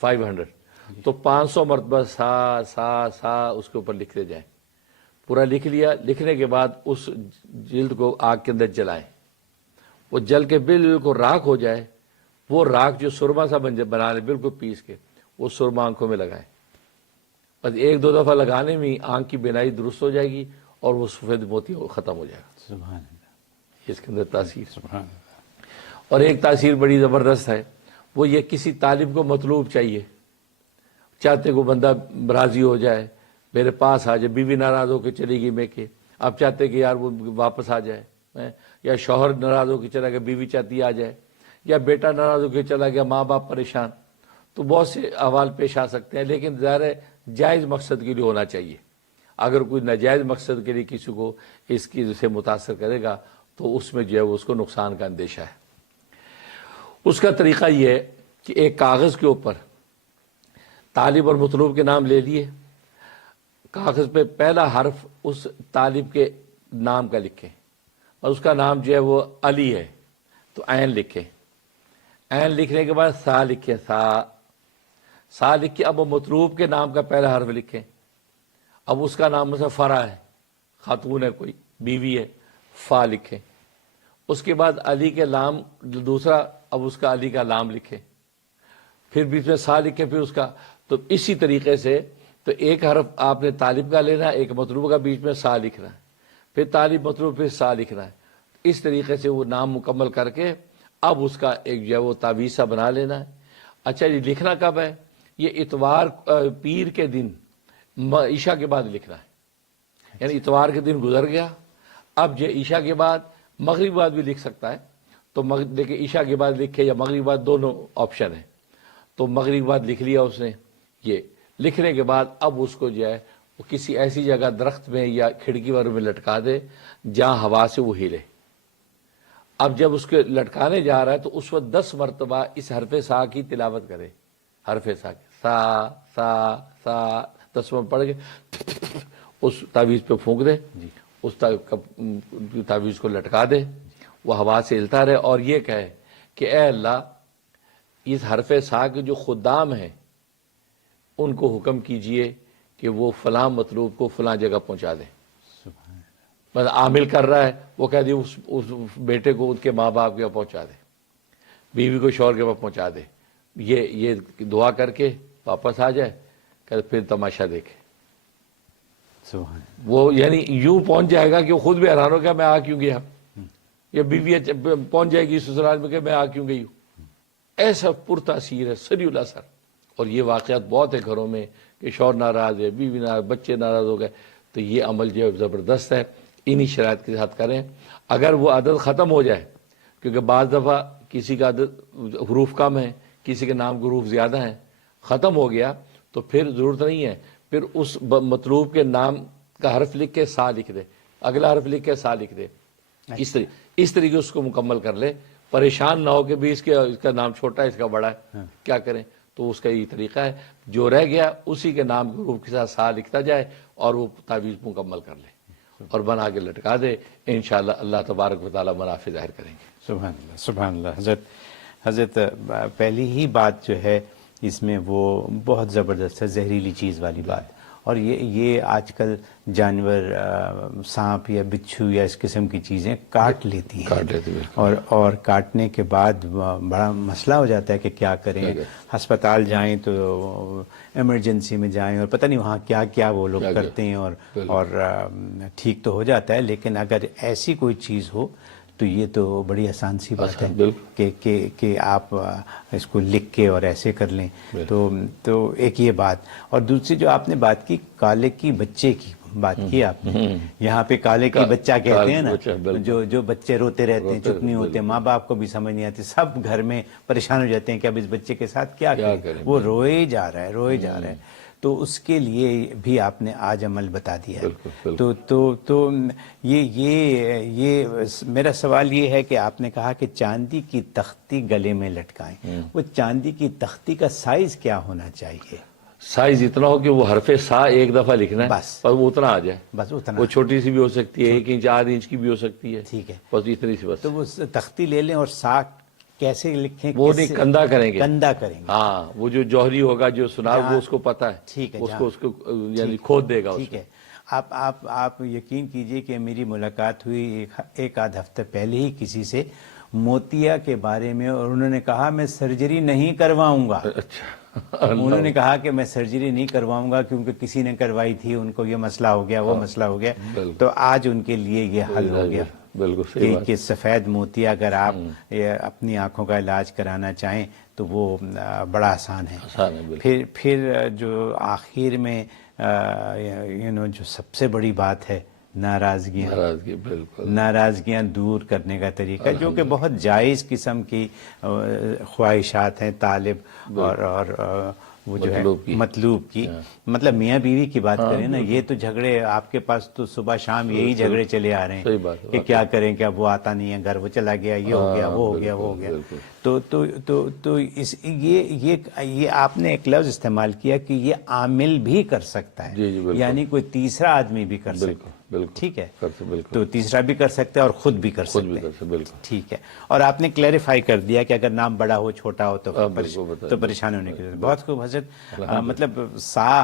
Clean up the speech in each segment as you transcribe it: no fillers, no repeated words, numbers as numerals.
500, تو 500 مرتبہ سا سا سا اس کے اوپر لکھتے جائیں. پورا لکھ لیا. لکھنے کے بعد اس جلد کو آگ کے اندر جلائیں. وہ جل کے بالکل راکھ ہو جائے. وہ راکھ جو سرما سا بنا لے بالکل پیس کے, وہ سرما آنکھوں میں لگائیں. بس 1-2 دفعہ لگانے میں آنکھ کی بینائی درست ہو جائے گی اور وہ سفید موتی ختم ہو جائے گا. سبحان اللہ. اس کے اندر تاثیر. سبحان اللہ. اور ایک تاثیر بڑی زبردست ہے, وہ یہ کسی طالب کو مطلوب چاہیے, چاہتے کو بندہ راضی ہو جائے, میرے پاس آ جائے. بیوی ناراض ہو کے چلی گئی میں کہ اب چاہتے کہ یار وہ واپس آ جائے, یا شوہر ناراض ہو کے چلا گیا, بیوی چاہتی آ جائے, یا بیٹا ناراض ہو کے چلا گیا, ماں باپ پریشان. تو بہت سے احوال پیش آ سکتے ہیں, لیکن ظاہر ہے جائز مقصد کے لیے ہونا چاہیے. اگر کوئی ناجائز مقصد کے لیے کسی کو اس کی سے متاثر کرے گا تو اس میں جو ہے اس کو نقصان کا اندیشہ ہے. اس کا طریقہ یہ ہے کہ ایک کاغذ کے اوپر طالب اور مطلوب کے نام لے لیے. کاغذ پہ پہلا حرف اس طالب کے نام کا لکھیں, اور اس کا نام جو ہے وہ علی ہے تو عین لکھیں. عین لکھنے کے بعد سا لکھیں. سا لکھ کے اب وہ مطلوب کے نام کا پہلا حرف لکھیں. اب اس کا نام مثلا فرا ہے, خاتون ہے کوئی, بیوی ہے, فا لکھیں. اس کے بعد علی کے لام دوسرا, اب اس کا علی کا لام لکھیں. پھر بیچ میں سا لکھیں, پھر اس کا. تو اسی طریقے سے تو ایک حرف آپ نے طالب کا لینا ہے, ایک مطلوب کا بیچ میں سا لکھنا ہے, پھر طالب مطلوب پھر سا لکھنا ہے. اس طریقے سے وہ نام مکمل کر کے اب اس کا ایک جو ہے وہ تعویذ سا بنا لینا ہے. اچھا جی, لکھنا کب ہے؟ یہ اتوار پیر کے دن عشاء کے بعد لکھنا ہے. یعنی اتوار کے دن گزر گیا, اب جو عشاء کے بعد, مغرب کے بعد بھی لکھ سکتا ہے تو دیکھیں عشاء کے بعد لکھے یا مغرب کے بعد, دونوں آپشن ہیں. تو مغرب کے بعد لکھ لیا اس نے. یہ لکھنے کے بعد اب اس کو جو ہے وہ کسی ایسی جگہ درخت میں یا کھڑکی وغیرہ میں لٹکا دے جہاں ہوا سے وہ ہلے. اب جب اس کے لٹکانے جا رہا ہے تو اس وقت 10 مرتبہ اس حرف سا کی تلاوت کرے. حرف سا کی سا سا سا 10 مرتبہ پڑھ کے اس تعویذ پہ پھونک دے. اس تعویذ کو لٹکا دے, وہ ہوا سے ہلتا رہے, اور یہ کہے کہ اے اللہ اس حرف سا کے جو خدام ہیں ان کو حکم کیجئے کہ وہ فلاں مطلوب کو فلاں جگہ پہنچا دیں. بس عامل کر رہا ہے, وہ کہہ دی اس بیٹے کو ان کے ماں باپ کے پاس پہنچا دے, بیوی کو شوہر کے پاس پہنچا دے. یہ دعا کر کے واپس آ جائے, کہ پھر تماشا دیکھے. وہ یعنی یوں پہنچ جائے گا کہ وہ خود بھی حیران ہوگا میں آ کیوں گیا, یا بیوی پہنچ جائے گی سسرال میں کہ میں آ کیوں گئی ہوں. ایسا پرتاثیر ہے, سری الاثر. اور یہ واقعات بہت ہے گھروں میں کہ شوہر ناراض ہے, بیوی ناراض, بچے ناراض ہو گئے. تو یہ عمل جو ہے زبردست ہے, انہی شرائط کے ساتھ کریں. اگر وہ عدد ختم ہو جائے, کیونکہ بعض دفعہ کسی کا عدد حروف کم ہے, کسی کے نام کے حروف زیادہ ہیں, ختم ہو گیا تو پھر ضرورت نہیں ہے, پھر اس مطلوب کے نام کا حرف لکھ کے سا لکھ دے, اگلا حرف لکھ کے سا لکھ دے. اس طریقے اس کو مکمل کر لے. پریشان نہ ہو کہ بھی اس کا نام چھوٹا ہے, اس کا بڑا ہے, کیا کریں. تو اس کا یہ طریقہ ہے, جو رہ گیا اسی کے نام کے حروف کے ساتھ سا لکھتا جائے اور وہ تعویذ مکمل کر لے اور بنا کے لٹکا دے. انشاءاللہ اللہ تبارک و تعالی منافع ظاہر کریں گے. سبحان اللہ, سبحان اللہ. حضرت پہلی ہی بات جو ہے اس میں وہ بہت زبردست ہے, زہریلی چیز والی بات. اور یہ آج کل جانور سانپ یا بچھو یا اس قسم کی چیزیں کاٹ لیتی ہیں, اور کاٹنے کے بعد بڑا مسئلہ ہو جاتا ہے کہ کیا کریں. ہسپتال جائیں تو ایمرجنسی میں جائیں اور پتہ نہیں وہاں کیا کیا وہ لوگ کرتے ہیں, اور ٹھیک تو ہو جاتا ہے, لیکن اگر ایسی کوئی چیز ہو تو یہ تو بڑی آسان سی بات ہے کہ آپ اس کو لکھ کے اور ایسے کر لیں. تو ایک یہ بات. اور دوسری جو آپ نے بات کی کالے کی بچے کی بات کی آپ نے, یہاں پہ کالے کی بچہ کہتے ہیں نا, جو بچے روتے رہتے ہیں, چپ نہیں ہوتے, ماں باپ کو بھی سمجھ نہیں آتی, سب گھر میں پریشان ہو جاتے ہیں کہ اب اس بچے کے ساتھ کیا کریں, وہ روئے جا رہا ہے. تو اس کے لیے بھی آپ نے آج عمل بتا دیا ہے. تو یہ میرا سوال یہ ہے کہ آپ نے کہا کہ چاندی کی تختی گلے میں لٹکائیں. وہ چاندی کی تختی کا سائز کیا ہونا چاہیے؟ سائز اتنا ہو کہ وہ حرف سا ایک دفعہ لکھنا ہے بس, اور وہ اتنا آ جائے. بس اتنا. وہ چھوٹی سی بھی ہو سکتی ہے, 1 انچ 8 انچ کی بھی ہو سکتی ہے. ٹھیک ہے, بس اتنی سی. بس تو وہ تختی لے لیں اور سا کیسے لکھیں، وہ نہیں کندھا کریں گے، کندھا کریں گے. ہاں وہ جو جوہری ہوگا جو سنار وہ اس کو پتہ ہے، ٹھیک ہے، اس کو یعنی کھود دے گا. ٹھیک ہے. آپ یقین کیجئے کہ میری ملاقات ہوئی ایک آدھ ہفتے پہلے ہی کسی سے موتیا کے بارے میں، اور انہوں نے کہا میں سرجری نہیں کرواؤں گا. اچھا، انہوں نے کہا کہ میں سرجری نہیں کرواؤں گا کیونکہ کسی نے کروائی تھی، ان کو یہ مسئلہ ہو گیا، وہ مسئلہ ہو گیا. تو آج ان کے لیے یہ حل ہو گیا. بالکل صحیح بات. کہ سفید موتیا اگر آپ اپنی آنکھوں کا علاج کرانا چاہیں تو وہ بڑا آسان ہے. آسان ہے بالکل. پھر جو آخر میں جو سب سے بڑی بات ہے، ناراضگیاں. ناراضگی بالکل. ناراضگیاں دور کرنے کا طریقہ جو کہ بہت جائز قسم کی خواہشات ہیں طالب اور وہ جو ہے مطلوب کی. مطلب میاں بیوی کی بات کریں نا، یہ تو جھگڑے آپ کے پاس تو صبح شام یہی جھگڑے چلے آ رہے ہیں. صحیح بات ہے. کہ کیا کریں، کیا وہ آتا نہیں ہے گھر، وہ چلا گیا، یہ ہو گیا، وہ ہو گیا، وہ ہو گیا. تو یہ آپ نے ایک لفظ استعمال کیا کہ یہ عامل بھی کر سکتا ہے. جی بالکل. یعنی کوئی تیسرا آدمی بھی کر سکتا ہے. بالکل ٹھیک ہے. بالکل. تو تیسرا بھی کر سکتا ہے اور خود بھی کر سکتا ہے. بالکل. ٹھیک ہے. اور آپ نے کلیریفائی کر دیا کہ اگر نام بڑا ہو چھوٹا ہو تو پریشان ہونے کی ضرورت. بہت خوب حضرت. مطلب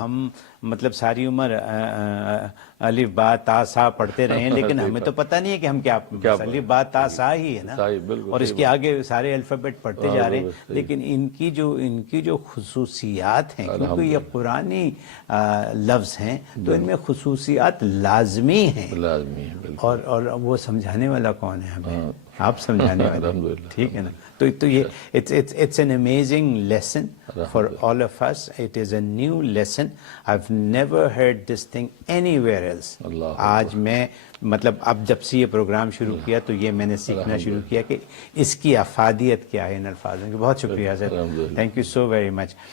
ہم مطلب ساری عمر الف با تا سا پڑھتے رہے ہیں، لیکن ہمیں تو پتہ نہیں ہے کہ ہم کیا الف با تا سا ہی ہے نا، اور اس کے آگے سارے الفابیٹ پڑھتے جا رہے ہیں. لیکن ان کی جو خصوصیات ہیں، کیونکہ یہ قرآنی لفظ ہیں تو ان میں خصوصیات لازمی ہیں. اور وہ سمجھانے والا کون ہے ہمیں؟ آپ سمجھانے والے. ٹھیک ہے نا. تو یہ it's an amazing lesson for all of us. It is a new lesson. I've never heard this thing anywhere else. آج میں مطلب اب جب سے یہ پروگرام شروع کیا تو یہ میں نے سیکھنا شروع کیا کہ اس کی افادیت کیا ہے ان الفاظوں کی. بہت شکریہ sir. Thank you so very much.